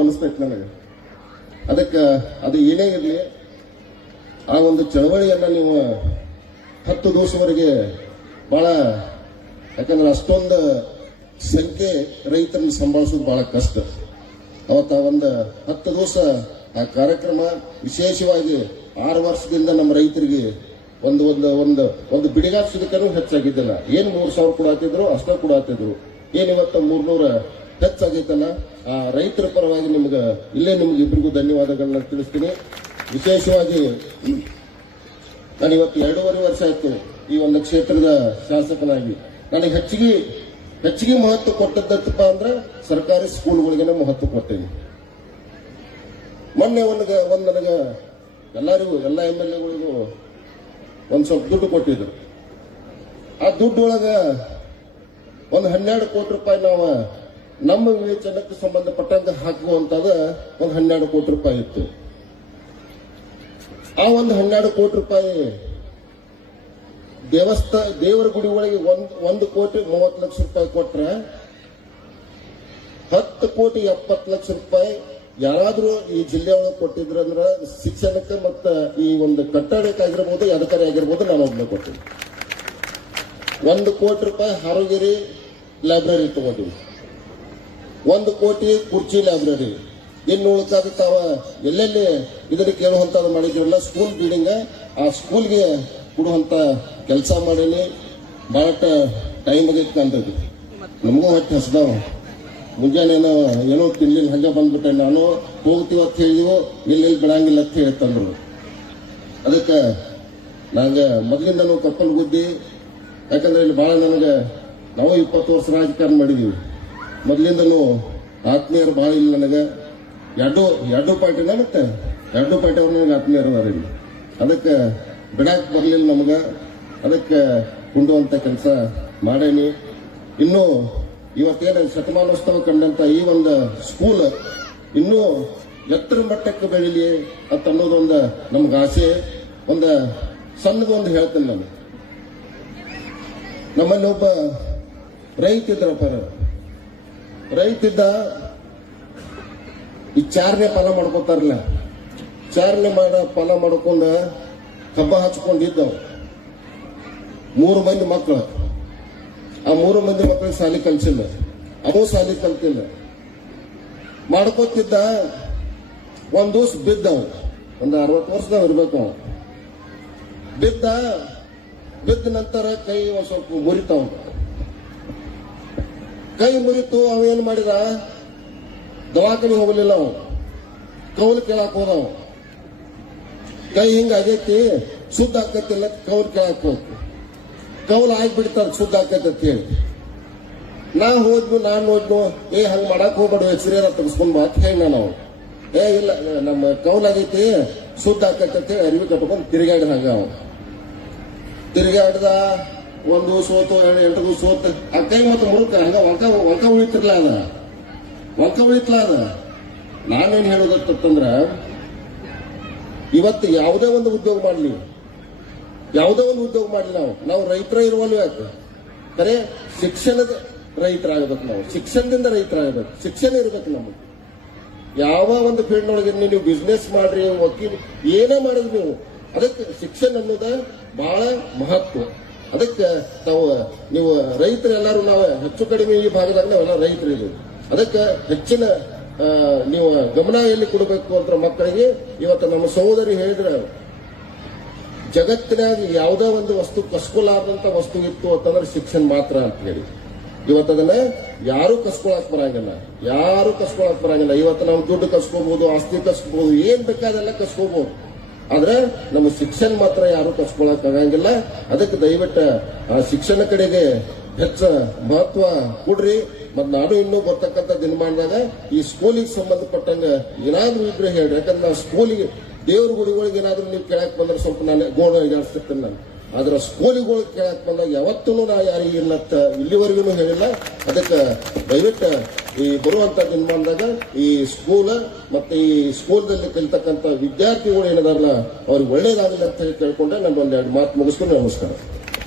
ಅನಿಸ್ತೈತೆ ನನಗೆ ಅದಕ್ಕೆ ಅದು ಏನೇ ಇರಲಿ, ಆ ಒಂದು ಚಳವಳಿಯನ್ನ ನೀವು ಹತ್ತು ದಿವಸವರೆಗೆ ಬಹಳ, ಯಾಕಂದ್ರೆ ಅಷ್ಟೊಂದು ಸಂಖ್ಯೆ ರೈತರನ್ನ ಸಂಭಾಳಿಸೋದು ಬಹಳ ಕಷ್ಟ. ಅವತ್ತ ಒಂದು ಹತ್ತು ದಿವಸ ಆ ಕಾರ್ಯಕ್ರಮ ವಿಶೇಷವಾಗಿ ಆರು ವರ್ಷದಿಂದ ನಮ್ಮ ರೈತರಿಗೆ ಒಂದು ಒಂದು ಒಂದು ಒಂದು ಸಿಗಕ್ಕೂ ಹೆಚ್ಚಾಗಿದ್ದಿಲ್ಲ. ಏನ್ ಮೂರ್ ಸಾವಿರ ಹಾಕಿದ್ರು, ಅಷ್ಟೇ ಕೂಡ ಹಾಕಿದ್ರು. ಇವತ್ತು ಮೂರ್ನೂರ ಹೆಚ್ಚಾಗೈತಲ್ಲ ಆ ರೈತರ ಪರವಾಗಿ ನಿಮ್ಗೆ ಇಲ್ಲೇ ನಿಮ್ಗೆ ಇಬ್ಬರಿಗೂ ಧನ್ಯವಾದಗಳನ್ನ ತಿಳಿಸ್ತೀನಿ. ವಿಶೇಷವಾಗಿ ನಾನು ಇವತ್ತು ಎರಡೂವರೆ ವರ್ಷ ಆಯ್ತು ಈ ಒಂದು ಕ್ಷೇತ್ರದ ಶಾಸಕನಾಗಿ. ನನಗೆ ಹೆಚ್ಚಿಗೆ ಹೆಚ್ಚಿಗೆ ಮಹತ್ವ ಕೊಟ್ಟದ್ದಪ್ಪ ಅಂದ್ರೆ ಸರ್ಕಾರಿ ಸ್ಕೂಲ್ಗಳಿಗೆ ಮಹತ್ವ ಕೊಟ್ಟೇನೆ ಮೊನ್ನೆ ಒಂದು ಒಂದು ನನಗೆ ಎಲ್ಲರಿಗೂ, ಎಲ್ಲ ಎಂ ಎಲ್ ಎಗಳಿಗೂ ಒಂದು ಸ್ವಲ್ಪ ದುಡ್ಡು ಕೊಟ್ಟಿದ್ರು. ಆ ದುಡ್ಡು ಒಳಗ ಒಂದು ಹನ್ನೆರಡು ಕೋಟಿ ರೂಪಾಯಿ ನಾವು ನಮ್ಮ ವಿವೇಚನಕ್ಕೆ ಸಂಬಂಧಪಟ್ಟಂಗೆ ಹಾಕುವಂತದ ಒಂದು ಹನ್ನೆರಡು ಕೋಟಿ ರೂಪಾಯಿ ಇತ್ತು. ಆ ಒಂದು ಹನ್ನೆರಡು ಕೋಟಿ ರೂಪಾಯಿ ದೇವಸ್ಥಾನ ದೇವರ ಗುಡಿ ಒಳಗೆ ಒಂದು ಕೋಟಿ ಮೂವತ್ತು ಲಕ್ಷ ರೂಪಾಯಿ ಕೊಟ್ರೆ ಹತ್ತು ಕೋಟಿ ಎಪ್ಪತ್ತು ಲಕ್ಷ ರೂಪಾಯಿ ಯಾರಾದ್ರೂ ಈ ಜಿಲ್ಲೆ ಒಳಗೆ ಕೊಟ್ಟಿದ್ರು ಅಂದ್ರೆ ಶಿಕ್ಷಣಕ್ಕೆ ಮತ್ತ ಈ ಒಂದು ಕಟ್ಟಡಕ್ಕಾಗಿರ್ಬೋದು ಎದಕರೆ ಆಗಿರ್ಬೋದು ನಾನು ಒಬ್ಬನೇ ಕೊಟ್ಟಿದ್ದೆ ಒಂದು ಕೋಟಿ ರೂಪಾಯಿ ಹಾರೋಗಿರಿ ಲೈಬ್ರರಿ ತಗೊಂಡಿವಿ. ಒಂದು ಕೋಟಿ ಕುರ್ಚಿ ಲೈಬ್ರರಿ ಇನ್ನು ಉಳ್ಕಾದ ತಾವ ಎಲ್ಲೆಲ್ಲಿ ಇದರ ಕೇಳುವಂತದ್ದು ಮಾಡಿದ್ರಲ್ಲ ಸ್ಕೂಲ್ ಬಿಲ್ಡಿಂಗ್ ಆ ಸ್ಕೂಲ್ಗೆ ಕೊಡುವಂತ ಕೆಲಸ ಮಾಡೀನಿ ಬಹಳ ಟೈಮ್ ಆಗೈತೆ ಅಂತದ್ದು ನಮಗೂ ಹೊಟ್ಟೆ ಹಸ್ದಾವ ಮುಂಜಾನೆ ಏನೋ ಏನೋ ತಿನ್ಲಿಲ್ಲ, ಹಂಗೆ ಬಂದ್ಬಿಟ್ಟೆ ನಾನು. ಹೋಗ್ತೀವಿ ಅಂತ ಹೇಳಿದೆವು, ಇಲ್ಲಿ ಬಿಡಂಗಿಲ್ಲ ಅಂತ ಹೇಳ್ತಂದ್ರು ಅದಕ್ಕೆ ನಂಗೆ ಮೊದಲಿಂದನೂ ಕಪ್ಪಲ್ ಗುದ್ದಿ ಯಾಕಂದ್ರೆ ಇಲ್ಲಿ ಬಹಳ ನನಗೆ, ನಾವು ಇಪ್ಪತ್ತು ವರ್ಷ ರಾಜಕಾರಣ ಮಾಡಿದೀವಿ ಮೊದಲಿಂದನೂ ಆತ್ಮೀಯರು ಭಾಳ ಇಲ್ಲ ನನಗೆ. ಎರಡು ಎರಡು ಪಾರ್ಟಿ ಮತ್ತೆ ಎರಡು ಪಾರ್ಟಿ ಅವ್ರು ನನಗೆ ಆತ್ಮೀಯರು ಅದಾರ ಇಲ್ಲಿ? ಅದಕ್ಕೆ ಬಿಡಾಕ್ ಬರಲಿಲ್ಲ ನಮ್ಗೆ. ಅದಕ್ಕೆ ಕುಂಡುವಂತ ಕೆಲಸ ಮಾಡೇನಿ. ಇನ್ನು ಇವತ್ತೇನು ಶತಮಾನೋತ್ಸವ ಕಂಡಂತ ಈ ಒಂದು ಸ್ಕೂಲ್ ಇನ್ನೂ ಎತ್ತರ ಮಟ್ಟಕ್ಕೆ ಬೆಳೀಲಿ ಅಂತ ಅನ್ನೋದೊಂದು ನಮ್ಗೆ ಆಸೆ. ಒಂದು ಸಣ್ಣದೊಂದು ಹೇಳ್ತೇನೆ ನಾನು. ನಮ್ಮಲ್ಲಿ ಒಬ್ಬ ರೈತ ಇದ್ರಪ್ಪ ರೈತ ಇದ್ದ ಈ ಚಾರನೆ ಫಲ ಮಾಡ್ಕೋತಾರಲ್ಲ. ಚಾರನೆ ಮಾಡ ಫಲ ಮಾಡ್ಕೊಂಡ ಕಬ್ಬ ಹಚ್ಕೊಂಡಿದ್ದವು ಮೂರು ಮಂದಿ ಮಕ್ಕಳು ಆ ಮೂರು ಮಂದಿ ಮಕ್ಕಳಿಗೆ ಸಾಲಿ ಕಲ್ಸಿಲ್ಲ. ಅದು ಸಾಲಿ ಕಲ್ತಿಲ್ಲ. ಮಾಡ್ಕೋತಿದ್ದ ಒಂದ್ ದಿವಸ ಬಿದ್ದವ ಒಂದು ಅರವತ್ತು ವರ್ಷದವ್ ಇರ್ಬೇಕು ಅವ ಬಿದ್ದ ಬಿದ್ದ ನಂತರ ಕೈ ಒಂದ್ ಸ್ವಲ್ಪ ಮುರಿತಾವ ಕೈ ಮುರಿತು ಅವೇನ್ ಮಾಡಿದ? ದವಾಖಾನೆ ಹೋಗಲಿಲ್ಲ ಅವ. ಕೌಲ್ ಕೇಳಾಕ್ ಹೋದ ಕೈ ಹಿಂಗ ಆಗೈತಿ ಶುದ್ಧ ಆಕತ್ತಿಲ್ಲ ಕೌಲ್ ಕೇಳಾಕ್ ಕೌಲ್ ಆಗ್ಬಿಡ್ತಾರ ಸುದ್ದ ಆಕತಿ ಅಂತ ಹೇಳಿ. ನಾ ಹೋದ್ನು, ನಾನ್ ಹೋದ್ನು, ಏ, ಹಂಗ ಮಾಡಕ್ ಹೋಗ್ಬೇಡ ಎಕ್ಸ್ರೇ ತಗಸ್ಕೊಂಡ್ ಬಾ ಅಂತ ಹೇಳಿ ನಾನು. ಏ, ಇಲ್ಲ, ನಮ್ಮ ಕೌಲ್ ಆಗೈತಿ, ಶುದ್ಧ ಆಕತಿ ಅಂತ ಹೇಳಿ ಅರಿವಿ ಕಟ್ಕೊಂಡು ತಿರುಗಾಡಿದ ಹಂಗ ಅವ. ತಿರುಗಾಡ್ದ ಒಂದ್ ಸೋತು, ಎರಡು ಎಂಟು ದಿವಸ ಹೋತ ಆ ಕೈ ಮತ್ತು ಮುರುಕ ಹಂಗ ಒಂಕ ಒಂಕ ಉಳಿತಿರ್ಲ ಅದ. ಒಳಕ ಉಳಿತ್ಲ ಅದ. ನಾನೇನ್ ಹೇಳೋದತ್ತಂದ್ರ ಇವತ್ತು ಯಾವುದೇ ಒಂದು ಉದ್ಯೋಗ ಮಾಡಲಿ. ಯಾವುದೇ ಒಂದು ಉದ್ಯೋಗ ಮಾಡಲಿ ನಾವು. ನಾವು ರೈತರ ಇರುವಲ್ವ ಯಾಕೆ ಬರೇ ಶಿಕ್ಷಣದ ರೈತರಾಗಬೇಕು ನಾವು. ಶಿಕ್ಷಣದಿಂದ ರೈತರಾಗಬೇಕು. ಶಿಕ್ಷಣ ಇರಬೇಕು ನಮಗೆ. ಯಾವ ಒಂದು ಫೀಲ್ಡ್ ಒಳಗೆ ನೀವು ಬಿಸ್ನೆಸ್ ಮಾಡ್ರಿ, ವಕೀಲ್, ಏನೇ ಮಾಡಿದ್ರಿ ನೀವು. ಅದಕ್ಕೆ ಶಿಕ್ಷಣ ಅನ್ನೋದ ಬಹಳ ಮಹತ್ವ. ಅದಕ್ಕೆ ನಾವು, ನೀವು ರೈತರೆಲ್ಲರೂ ನಾವು ಹೆಚ್ಚು ಕಡಿಮೆ ಈ ಭಾಗದಾಗ ನಾವೆಲ್ಲ ರೈತರಿದ್ದೀವಿ ಅದಕ್ಕೆ ಹೆಚ್ಚಿನ ನೀವು ಗಮನ ಎಲ್ಲಿ ಕೊಡಬೇಕು ಅಂತ ಮಕ್ಕಳಿಗೆ ಇವತ್ತು ನಮ್ಮ ಸಹೋದರಿ ಹೇಳಿದ್ರೆ, ಜಗತ್ತಿನಾಗ ಯಾವುದೇ ಒಂದು ವಸ್ತು ಕಸ್ಕೊಲಾರ್ದಂತ ವಸ್ತು ಇತ್ತು ಅಂತಂದ್ರೆ ಶಿಕ್ಷಣ ಮಾತ್ರ ಅಂತ ಹೇಳಿ. ಇವತ್ತದನ್ನ ಯಾರು ಕಸ್ಕೊಳಕ್ ಬರಂಗಿಲ್ಲ. ಯಾರು ಕಸ್ಕೊಳಕ್ ಬರಂಗಿಲ್ಲ. ಇವತ್ತು ನಾವು ದುಡ್ಡು ಕಸ್ಕೋಬಹುದು ಆಸ್ತಿ ಕಸ್ಕೋಬಹುದು ಏನ್ ಬೇಕಾದೆಲ್ಲ ಕಸ್ಕೋಬಹುದು ಆದ್ರೆ ನಮ್ಮ ಶಿಕ್ಷಣ ಮಾತ್ರ ಯಾರು ಕಸ್ಕೊಳಕ್ ಆಗಂಗಿಲ್ಲ. ಅದಕ್ಕೆ ದಯವಿಟ್ಟು ಆ ಶಿಕ್ಷಣ ಕಡೆಗೆ ಹೆಚ್ಚು ಮಹತ್ವ ಕೊಡ್ರಿ. ಮತ್ ನಾನು ಇನ್ನೂ ಬರ್ತಕ್ಕಂಥ ದಿನಮಾನದಾಗ ಈ ಸ್ಕೂಲಿಗೆ ಸಂಬಂಧಪಟ್ಟಂಗ ಏನಾದ್ರೂ ಇದ್ರೆ ಹೇಳ್ರಿ. ಯಾಕಂದ್ರೆ ನಾವು ಸ್ಕೂಲಿಗೆ ದೇವ್ರ ಗುಡಿಗಳಿಗೆ ಏನಾದ್ರೂ ನೀವು ಕೇಳಕ್ ಬಂದ್ರೆ ಸ್ವಲ್ಪ ನಾನು ಗೋಡ ಜಾಸ್ತಿ ನಾನು. ಆದ್ರೆ ಸ್ಕೂಲಿಗಳು ಕೇಳಕ್ ಬಂದಾಗ ಯಾವತ್ತೂ ನಾ ಯಾರಿಗೆ ಇಲ್ಲತ್ತ ಇಲ್ಲಿವರೆಗೂ ಹೇಳಿಲ್ಲ. ಅದಕ್ಕೆ ದಯವಿಟ್ಟು ಈ ಬರುವಂತ ದಿನಮಾನದಾಗ ಈ ಸ್ಕೂಲ್ ಮತ್ತೆ ಈ ಸ್ಕೂಲ್ದಲ್ಲಿ ಕಲಿತಕ್ಕಂಥ ವಿದ್ಯಾರ್ಥಿಗಳು ಏನಿದಾರಲ್ಲ, ಅವ್ರಿಗೆ ಒಳ್ಳೇದಾಗಲಿ ಅಂತ ಹೇಳಿ ಕೇಳ್ಕೊಂಡೆ. ನಾನು ಒಂದೆರಡು ಮಾತು ಮುಗಿಸ್ಕೊಂಡು ನಮಸ್ಕಾರ.